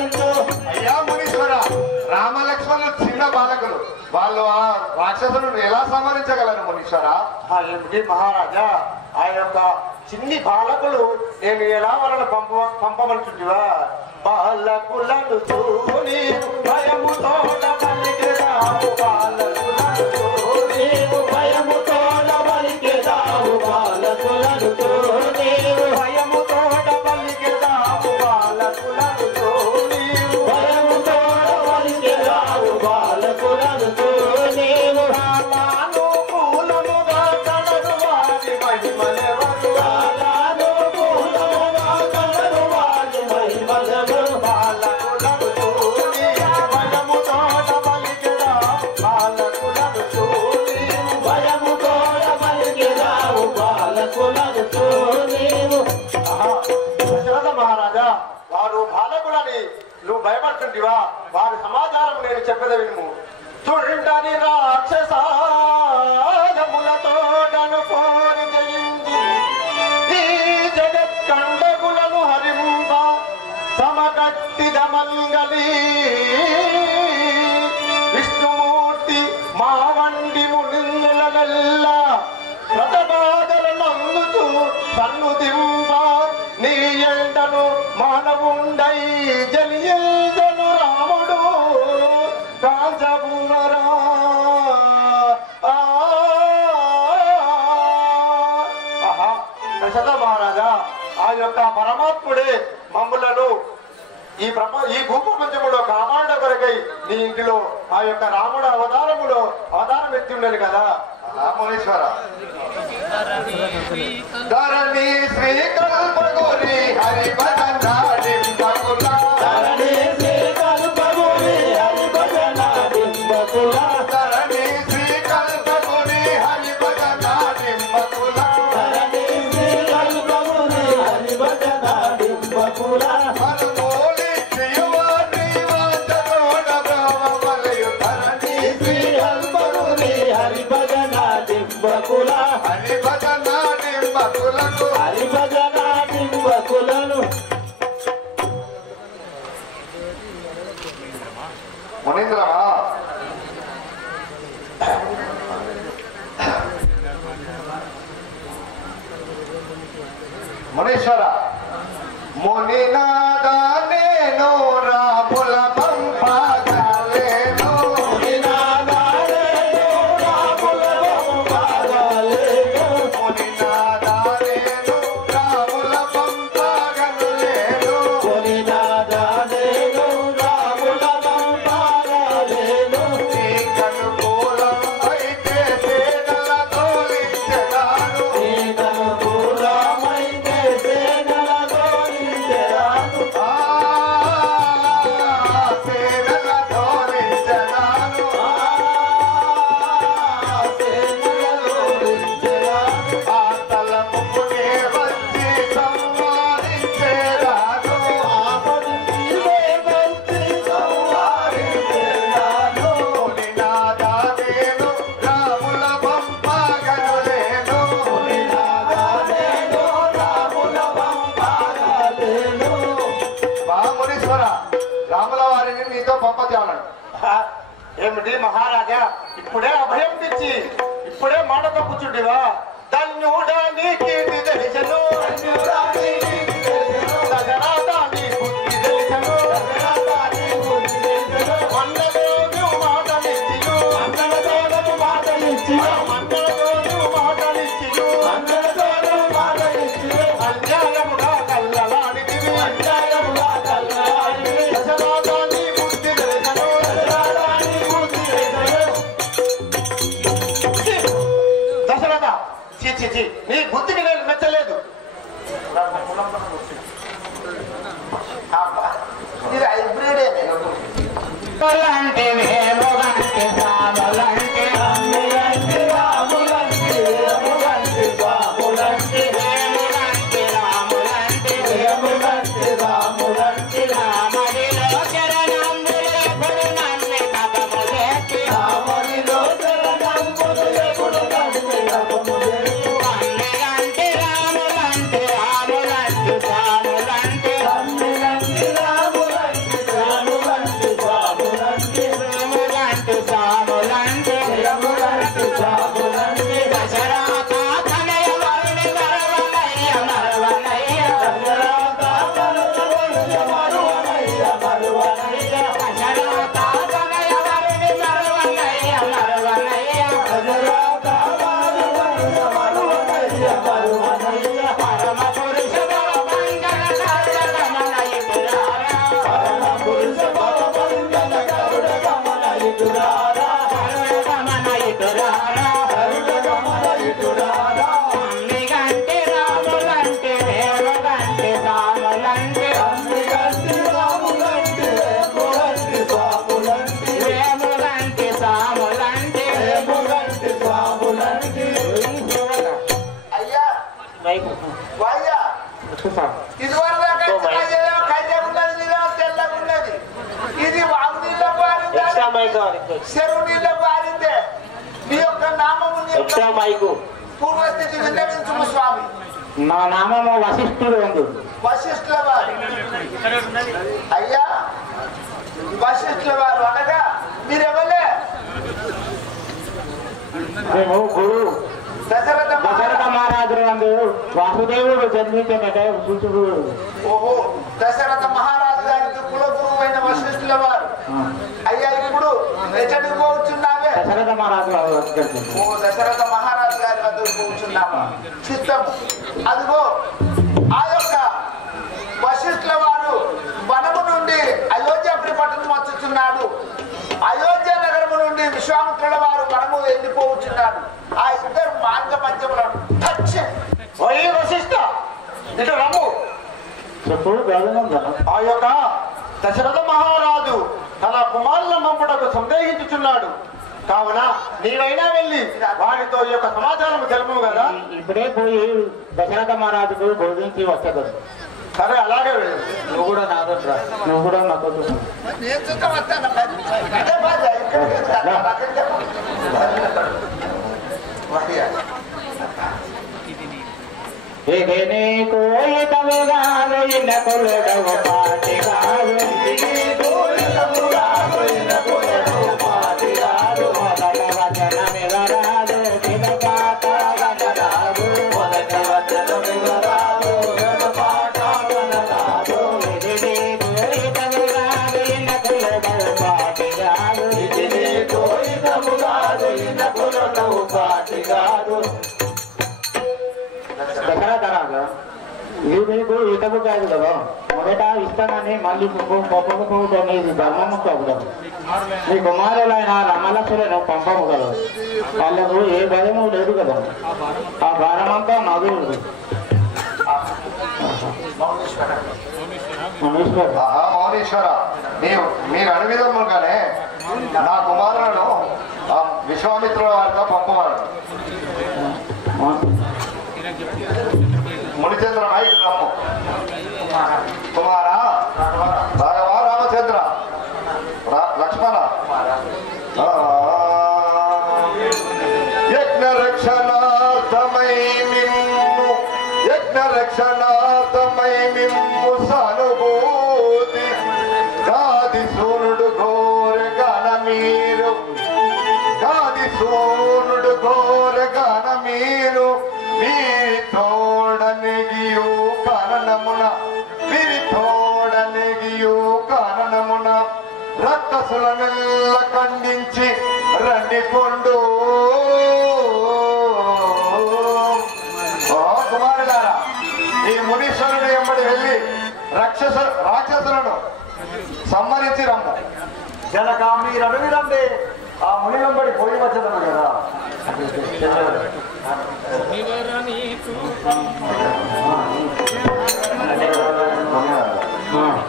ఎంతో అయ్యా మునీశ్వర రామ లక్ష్మణులు చిన్న బాలకులు వాళ్ళు ఆ రాక్షసులను ఎలా సంహరించగలరు మునీశ్వర ఏమిటి మహారాజా ఆ యొక్క చిన్ని బాలకులు నేను ఎలా వాళ్ళని పంపవలసిందివా బాలకులను చూని భయముతోడ పలికిరావు బాలకులను నీవు భయముతోడ పలికెదావు బాలకులనుతో నీవు భయముతోడ పలికిరావు బాలకులను నీవు భయముతోడ పలికెదావు బాలకులనుతో నీవు పూలముగా కలరు వారి మహిమలెవరు బాలాను పూలముగా కలరు వారి మహిమలెవరు బాలకులను చూని భయముతోడ పలికిరావు బాలకులను చూని భయముతోడ పలికెదావు బాలకులనుతో నీవు దశరథ మహారాజా వారు బాలకులని నువ్వు భయపడుతుంటివా వారి సమాచారం నేను చెప్పేది విను తుండని రాక్షసాయములతోడను పోరి జయించి ఈ జగత్కండగులను హరింప సమకట్టిద మంగళి విష్ణుమూర్తి మా వండి మునిందులనెల్ల రథబాధలనందుచు సన్నుదింప నీ ఎండను మానవుండై జలియల్దను రాముడు కాంచబువరా దశరథ మహారాజా ఆ యొక్క పరమాత్ముడే మమ్ములను ఈ భూప్రపంచములో కాపాడ కొరకై నీ ఇంటిలో ఆ యొక్క రాముడు అవతారం ఎత్తి ఉండేది కదా. మునీశ్వర ధరణి శ్రీ కల్పగోరి హరి భజనాడింబకుల ధరణి శ్రీ కల్పగోరి హరి భజనాడింబకుల ధరణి శ్రీ కల్పగోరి హరి భజనాడింబకుల ధరణి శ్రీ కల్పగోరి హరి భజనాడింబకుల హనుమూలి శ్రీవారి వాచరోడ భావమలయు ధరణి శ్రీ కల్పగోరి హరి భజనాడింబకుల హరి భజనాడింబకులకు హరి భజనాడింబకులను మునీంద్రమా మునీశ్వర మునినాద నేను రాముల పంపగలేను మునినాద నేను రాముల పంపగలేను నీకు అనుకూలం అయితే సేనల తోలించెదాను మహేశ్వర రాముల వారిని నీతో పంపచేయాలను. ఏమిటి మహారాజా, ఇప్పుడే అభయం తెచ్చి ఇప్పుడే మాట తప్పుచుండివా? ధన్యుడా నీ కీర్తి తెలిసెను, దశరథా నీ బుద్ధి తెలిసెను, మండలోను మాటలిచ్చియు, మండలతోను మాటలిచ్చియు, అన్యాయముగా కల్లలాడితివి, దశరథా నీ బుద్ధి తెలిసెను, దశరథ చి నీ బుద్ధికి నేను మెచ్చలేదు. ఇది హైబ్రిడే. ఇది వాగునీళ్ళ పారిందే, చెరువు నీళ్ళ పారిందే. నీ యొక్క నామము పూర్వస్థితి విన్నవించుము స్వామి. నా నామము వశిష్ఠుడు అందు. వశిష్ఠుల వారు అయ్యా, వశిష్ఠుల వారు అనగా మీరెవలే? మేము గురు దశరథ మహారాజు అందు వాసుదేవుడు జన్మించినట సూచుడు. ఓహో, దశరథ మహారాజు గారికి కులగురువు అయిన వశిష్ఠుల వారు. అయ్యా, ఇప్పుడు ఎచ్చడికి పోవచ్చున్నావే? దశరథ మహారాజు ఓ, దశరథ మహారాజు గారి వద్దకు పోవచ్చున్నావా? చిత్తం. అదిగో ఆ యొక్క వశిష్ఠుల వారు వనము నుండి అయోధ్య పట్టణం వచ్చుచున్నాడు. అయోధ్య నగరము నుండి విశ్వామిత్రుల వారు వనము వెళ్ళిపోవచ్చున్నాడు. ఆ ఇద్దరు మార్గ పంచములను వశిష్ఠ ఇటు రమ్ము. ఆ యొక్క దశరథ మహారాజు తన కుమారుల మంపుడకు సందేహించుచున్నాడు. కావున నీవైనా వెళ్ళి వారితో ఈ యొక్క సమాచారం తెలుపు కదా. ఇప్పుడే పోయి దశరథ మహారాజుకు బోధించి వస్తుంది. సరే, అలాగే వెళ్ళు. నువ్వు కూడా నాతో రా. నువ్వు కూడా నాతో నేను చూద్దాం వస్తాను. దశరథరాజా, ఇది నీకు ఇతకు కాదు కదా. మొదట ఇస్తానని మళ్ళీ పంపకపోవడం ఇది ధర్మము కాదు. నీ కుమారులైన రమలక్ష్యులను పంపము కదా. వాళ్ళకు ఏ భయము లేదు కదా. ఆ భారమంతా నాది. మౌనీశ్వర, మీరు అడిగిదమ్ముగానే నా కుమారులను విశ్వామిత్రుల వారితో పంపవాడు. మునిచంద్ర నాయుడు రమ్ము. కుమారా రాఘవ రామచంద్ర లక్ష్మణ, యజ్ఞ రక్షణార్థమై మిమ్ము సానుభూతి నెగియు కారణమున విరితోడనెగియు కారణమున రక్కసులనెల్ల ఖండించి రండి పొండు. కుమారులారా, ఈ మునీశ్వరుడు ఎంబడి వెళ్ళి రాక్షసులను సంహరించి రమ్ము. జనక మీరు అడవిరండి ఆ ముని వెంబడి పోయి వచ్చేదను కదా.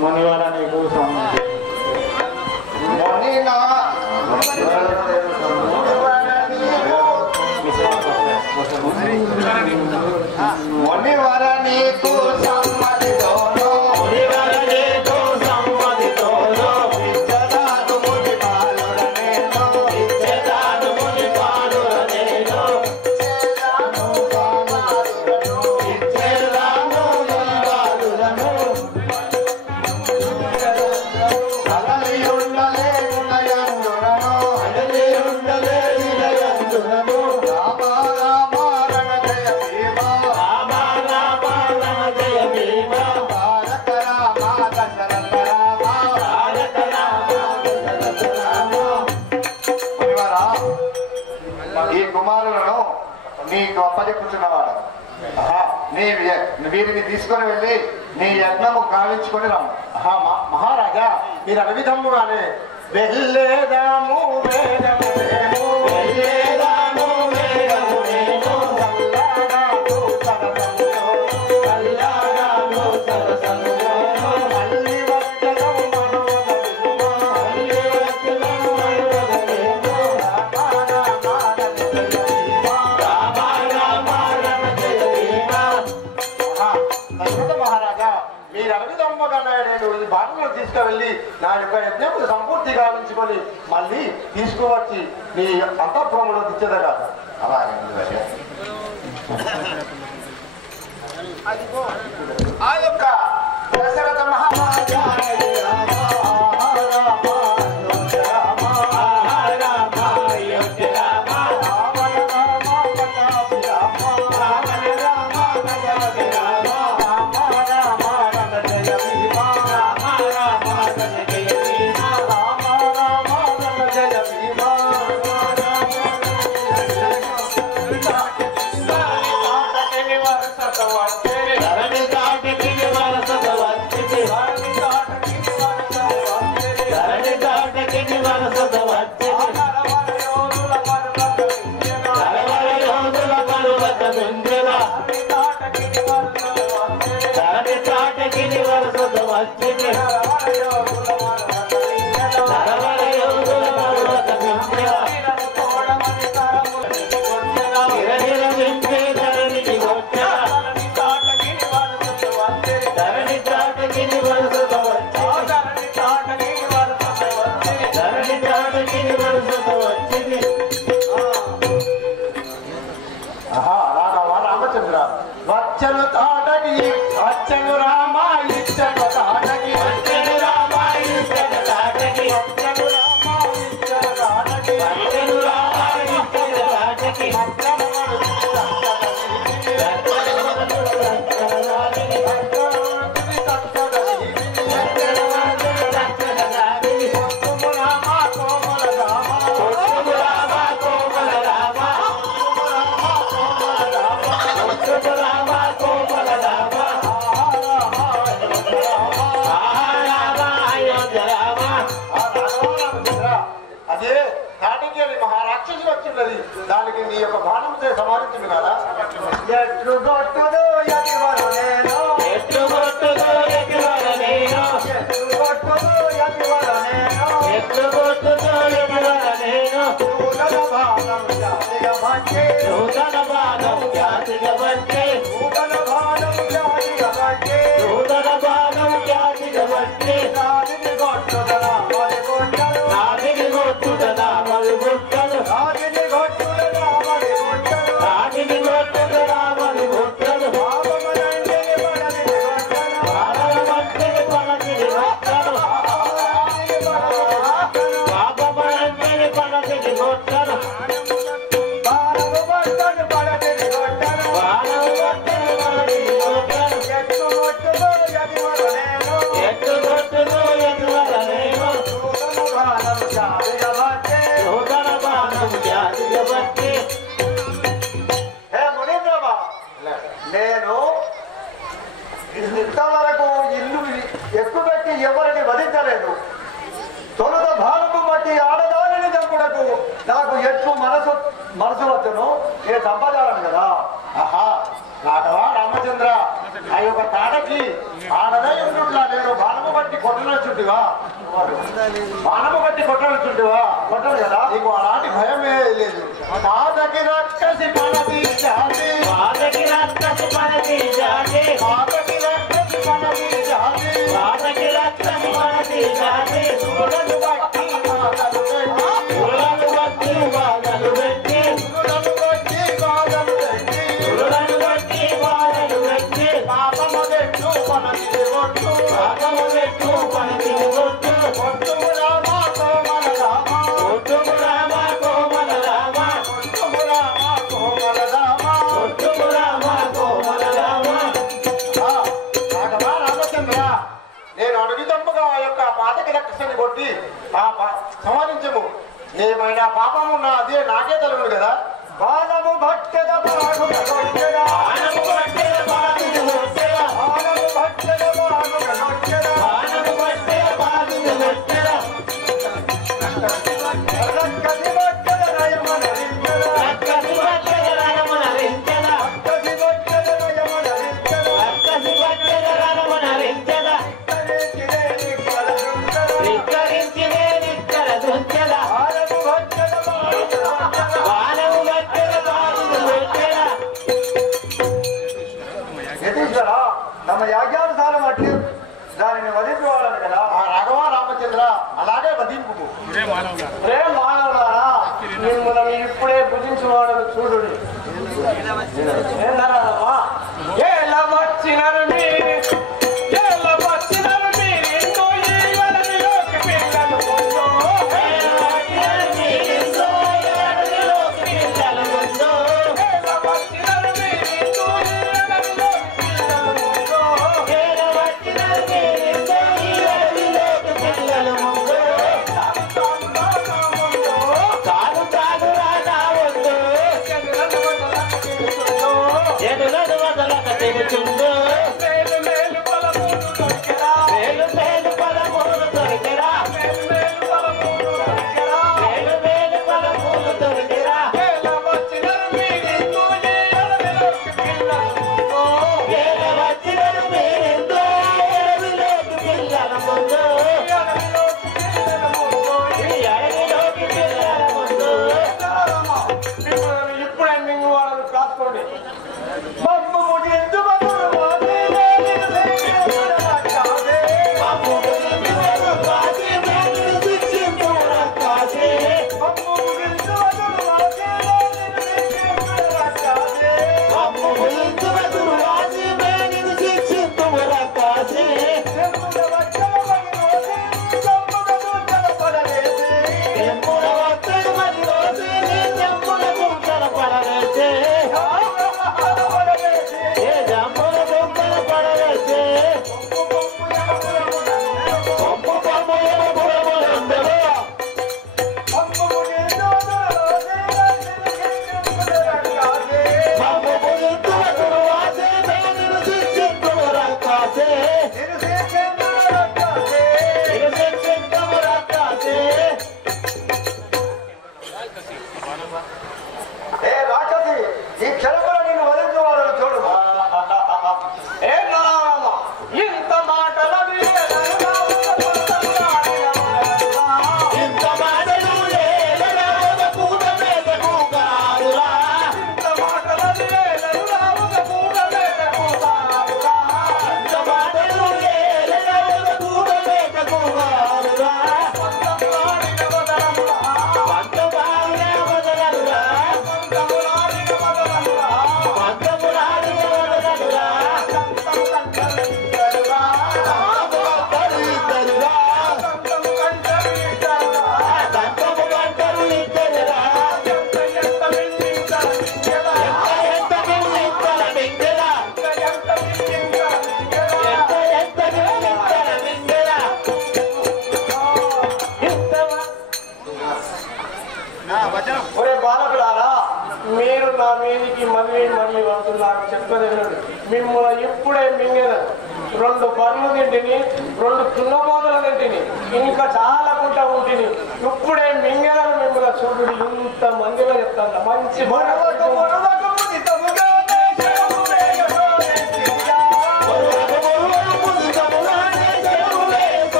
మునివారా నీకు మునివర నీకు సమ్మతితోను ఈ కుమారులను నీకు అప్పచెప్పుచున్నవాడు. వీరిని తీసుకొని వెళ్ళి నీ యజ్ఞము గావించుకొని రాము. మహారాజా మీరు అడవిధముగానే వెళ్ళేదాము తీసుకువెళ్ళి నా యొక్క యజ్ఞములు సంపూర్తి గావించుకొని మళ్ళీ తీసుకువచ్చి నీ అంతఃపురంలో తెచ్చేదా కాదు. అలాగే ఆ యొక్క దశరథ మహారాజా వచ్చను తాటకి వచ్చను రామ ఇచ్చను తాటకి వచ్చను రామ ఇచ్చను తాటకి వచ్చను రామ ఇచ్చను తాటకి వచ్చను రామ ఇచ్చను తాటకి అదే తాటికి మహారాక్షసులు వచ్చినది. దానికి నీ యొక్క బాణంతో సమాధించింది కదా. ఎట్లు కొట్టుదో ఎదివరు నేను ఎట్లు కొట్టుదో ఎదివరు నేను ఎట్లు కొట్టుదో ఎదివరు నేను ఎట్లు కొట్టుదో ఎదివరు నేను నూతన బాణం జాతిగా వచ్చే నూతన బాణం జాతిగా వచ్చే నూతన బాణం జాతిగా వచ్చే నూతన బాణం జాతిగా వచ్చే నాదిని కొట్టుదలా మరి కొట్టను నాదిని కొట్టుదలా మరి కొట్టను నాదిని కొట్టుదలా మరి కొట్టను నాదిని కొట్టుదలా మరి కొట్టను పాపమనంటిని పడని కొట్టను పాపమనంటిని పడని కొట్టను పాపమనంటిని పడని కొట్టను బాణము కొట్టను పడని కొట్టను బాణము కొట్టను పడని కొట్టను మనసు వచ్చను ఏ సంపాదాలను కదా. ఆహా నాటవా రామచంద్ర ఆ యొక్క తాటకి ఆడదై ఉండుట్లా నేను బాణము బట్టి కొట్టనొచ్చుంటివా కొట్టను కదా. నీకు అలాంటి భయమే లేదు. తాటకి రక్కసి పనది జాతి పాతకి రక్తసి పనది జాతి తాటకి రక్కసి పనది జాతి పాతకి రక్తసి పనది జాతి సులను బట్టి బాధలు పెట్టి పురులను బట్టి బాధలు పెట్టి సులను బట్టి బాధలు పెట్టి పురులను బట్టి బాధలు పెట్టి పాపము పెట్టు పనది కొట్టు పాపము పెట్టు పనది కొట్టు కొట్టుము రామ కోమల రామ కొట్టుము రామ కోమల రామ కొట్టుము రామ కోమల రామ. కొట్టుము రామ కోమల రామ. నాటవా రామచంద్ర నేను అడుగు తప్పుగా ఆ యొక్క పాతకి రక్షని కొట్టి సంహరించము. ఏమైనా పాపము నా అదే నాకే తలుడు కదా. బాణము భట్టెద బాణుగ నొచ్చెదా. బాణము పట్టెద బాణుగ నొచ్చెదా. బాణము భట్టెద బాణుగ నొచ్చెదా. బాణము పట్టెద బాణుగ నొచ్చెదా. రక్కసి భట్టెద నయమన రించెదా. రక్కసి పట్టెద రనమున రించెదా. రక్కసి భట్టెద నయమన రించెదా. రక్కసి పట్టెద రనమున రించెదా. రించెదే నిక్కల దుంచెదా. ధిక్కరించి నేనిక్కడ దుంచెదా. బాణము భట్టెద బాణుగ నొచ్చెదా. బాణము పట్టెద బాణుగ నొచ్చెదా. యతీశ్వర తమ యాజ్ఞానుసారం అట్లు దానిని వధించుకోవాలని కదా. ఆ రాఘవ రామచంద్ర అలాగే వధింపు. ప్రేమ మానవులారా మిమ్మల్ని ఇప్పుడే భుజించుకోవడం చూడుడి. ఏందన్నారమ్మా? ఎలా వచ్చినారు మీరు ఎలా వచ్చినారు మీరు ఇంకో ఈ వరమిలోకి పిల్లలు ముందు. ఎలా వచ్చినారు మీరిందో ఎడమిలోకి పిల్లలు ముందో. ఎలా వచ్చినారు మీరు ఇంకో ఈ వరమిలోకి పిల్లలు ముందు. ఎలా వచ్చినారు మీరిందో ఎడమిలోకి పిల్లలు ముందో. కాదు కాదు రాజా వద్దు. ఎదురదు వదలక తిరుగుతుందో. మేలు మేలు పలమూలు దొరికెరా. మేలు మేలు పదమూలు దొరికిరా. మేలు మేలు పలమూలు దొరికెరా. మేలు మేలు పదమూలు దొరికిరా. ఎలా వచ్చినారు మీరు ఇంకో ఈ వరమిలోకి పిల్లలు ముందు. ఎలా వచ్చినారు మీరిందో ఎడమిలోకి పిల్లల ముందో. ఈ అడవిలోకి పిల్లల ముందు. ఇప్పుడే మింగు వాళ్ళని కాసుకోండి. మమ్ము ముగించు మధురు వాసి మేలు శిక్షించురకాసే. మమ్ము ముగించు మధురు వాసి మేలు శిక్షించురకాసే. మమ్ము ముగించు మధురు వాసి మేలు శిక్షించురకాసే. మమ్ము ముగించు మధురు వాసి మేలు శిక్షించురకాసే. చెంపుల వచ్చల మరి రోజే చెంపుల గుంటల పడవేసే. చెంపుల వచ్చల మరి రోజే చెంపుల గుంటల పడవేసే. ఏ జంపుల గుంటల పడవేసే. పంపు పంపు ఎడబుడబులందరూ. మమ్ము ముగించు మధురు వాసి మేలు శిక్షించురకాసే. ఇది శిక్షించురకాసే. ఏ రాక్షసి ఈ క్షణంలో నిన్ను వదిలించుకోవాలని చూడు. ఏ నారాయణ ఇంత మాటలని ఇంత మాటలు లేలరా ఒక పూట మేలకు కాదురా. ఇంత మాటలని ఒక పూట మేరకు సాగురా. ఇంత మాటలు లేలరా ఒక పూట మేలకు కాదురా. పంతములాడిన వదలమురా. పంతమాలిన వదలరురా. పంతములాడిన వదలమురా. పంతములాడిన వదలరురా. పంతము కంకరించరురా. పంతము ఇద్దరురా. పంతము కంకరించరురా. పంతము గంటలు ఇద్దరురా. ఎంత ఎంత మించించరా. ఎంత మింగింతల మింగెరా. ఎంత మించించరా. ఎంత ఎంత మింగింతల మింగెరా. ఒరే బాలకులారా మీరు నా మీదికి మళ్ళీ మళ్ళీ వస్తున్నారు చెప్పలేదు మిమ్మల్ని ఇప్పుడే మింగేది 2 బర్రెలు తింటిని, 2 తున్నపోతలు తింటిని, ఇంకా చాలా గుంట ఉంటుంది. ఇప్పుడే మింగలను మిమ్మల్ని చూడు ఇంత మందిలో చెప్తాను. మంచి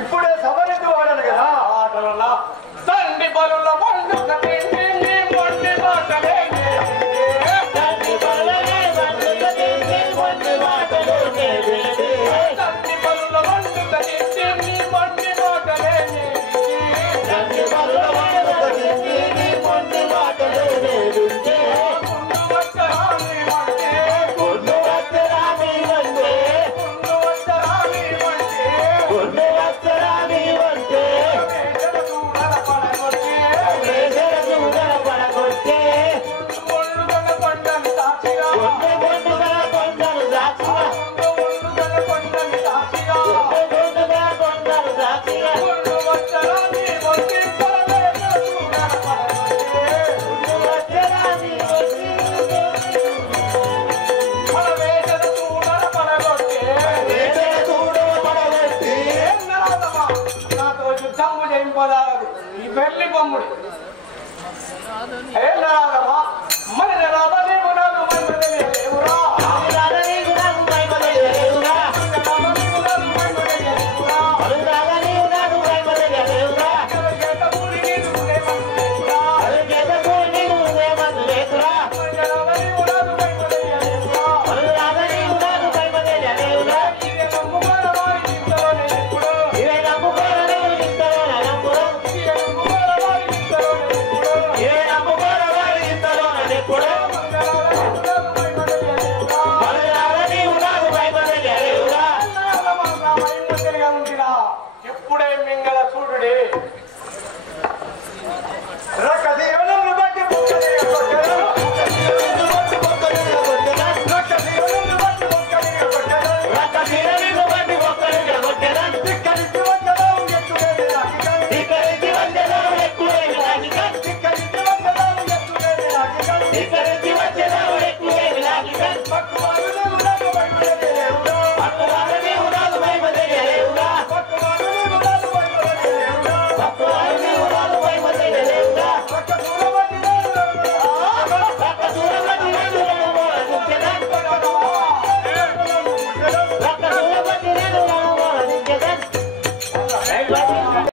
ఇప్పుడే సమరెడ్డి వాడాను కదా ఆటలలో తండ్రి బలుల పండు ఈ పెళ్లి బొమ్ముడు ఏం రాదమ్మా మరి రాదని గుణాలు దేవురా ఇప్పుడే మింగల చూడుడి ఇక్కడ